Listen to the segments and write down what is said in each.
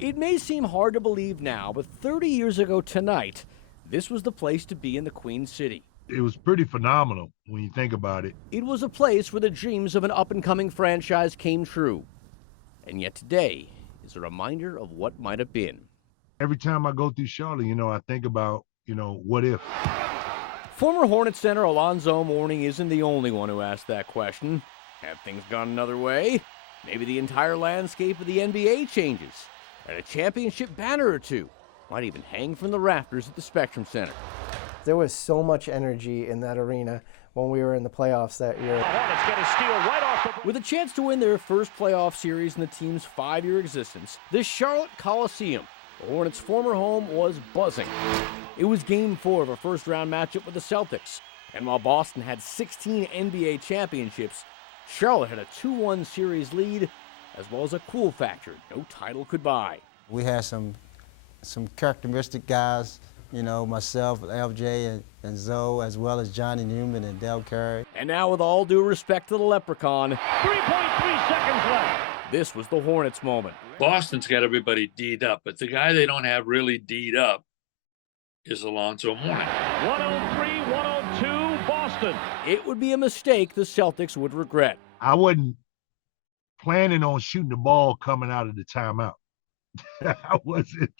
It may seem hard to believe now, but 30 years ago tonight, this was the place to be in the Queen City. It was pretty phenomenal when you think about it. It was a place where the dreams of an up-and-coming franchise came true. And yet today is a reminder of what might have been. Every time I go through Charlotte, I think about, what if? Former Hornet center Alonzo Mourning isn't the only one who asked that question. Have things gone another way? Maybe the entire landscape of the NBA changes, and a championship banner or two might even hang from the rafters at the Spectrum Center. There was so much energy in that arena when we were in the playoffs that year. Hornets get a steal right off With a chance to win their first playoff series in the team's 5-year existence, this Charlotte Coliseum, the Hornets' former home, was buzzing. It was Game 4 of a first-round matchup with the Celtics, and while Boston had 16 NBA championships, Charlotte had a 2-1 series lead, as well as a cool factor no title could buy. We had some characteristic guys, myself, LJ, and Zoe, as well as Johnny Newman and Del Curry. And now, with all due respect to the Leprechaun, 3.3 seconds left. This was the Hornets' moment. Boston's got everybody D'd up, but the guy they don't have really D'd up is Alonzo Mourning. 103-102, Boston. It would be a mistake the Celtics would regret. I wasn't planning on shooting the ball coming out of the timeout. I wasn't.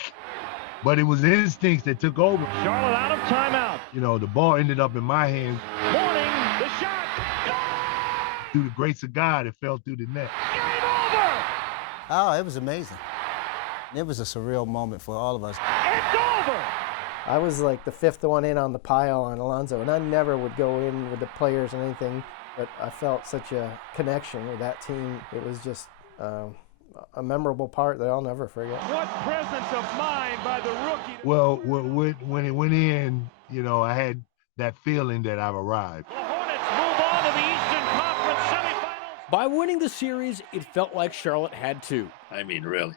But it was instincts that took over. Charlotte out of timeout. The ball ended up in my hands. Mourning, the shot. Through the grace of God, it fell through the net. Game over. Oh, it was amazing. It was a surreal moment for all of us. It's over. I was like the fifth one in on the pile on Alonzo, and I never would go in with the players and anything, but I felt such a connection with that team. It was just a memorable part that I'll never forget. What presence of mind by the rookie. Well, when it went in, I had that feeling that I've arrived. The Hornets move on to the Eastern Conference semifinals. By winning the series, it felt like Charlotte had to. I mean, really.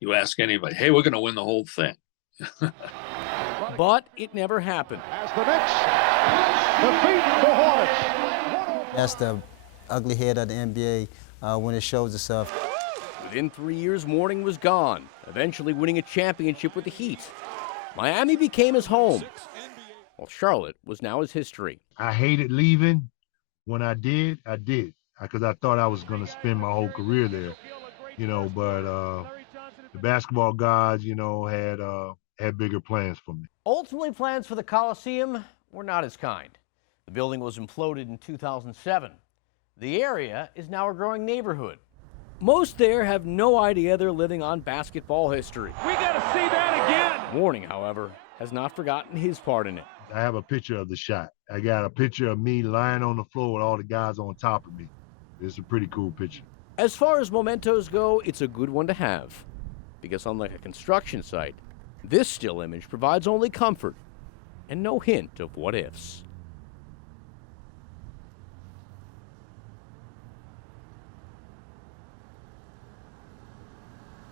You ask anybody, hey, we're going to win the whole thing. But it never happened. As the Knicks defeat the Hornets. That's the ugly head of the NBA when it shows itself. Within 3 years, Mourning was gone, eventually winning a championship with the Heat. Miami became his home, while Charlotte was now his history. I hated leaving. When I did, because I thought I was going to spend my whole career there, but the basketball gods, had bigger plans for me. Ultimately, plans for the Coliseum were not as kind. The building was imploded in 2007. The area is now a growing neighborhood. Most there have no idea they're living on basketball history. We got to see that again. Mourning, however, has not forgotten his part in it. I have a picture of the shot. I got a picture of me lying on the floor with all the guys on top of me. It's a pretty cool picture. As far as mementos go, it's a good one to have, because unlike a construction site, this still image provides only comfort and no hint of what ifs.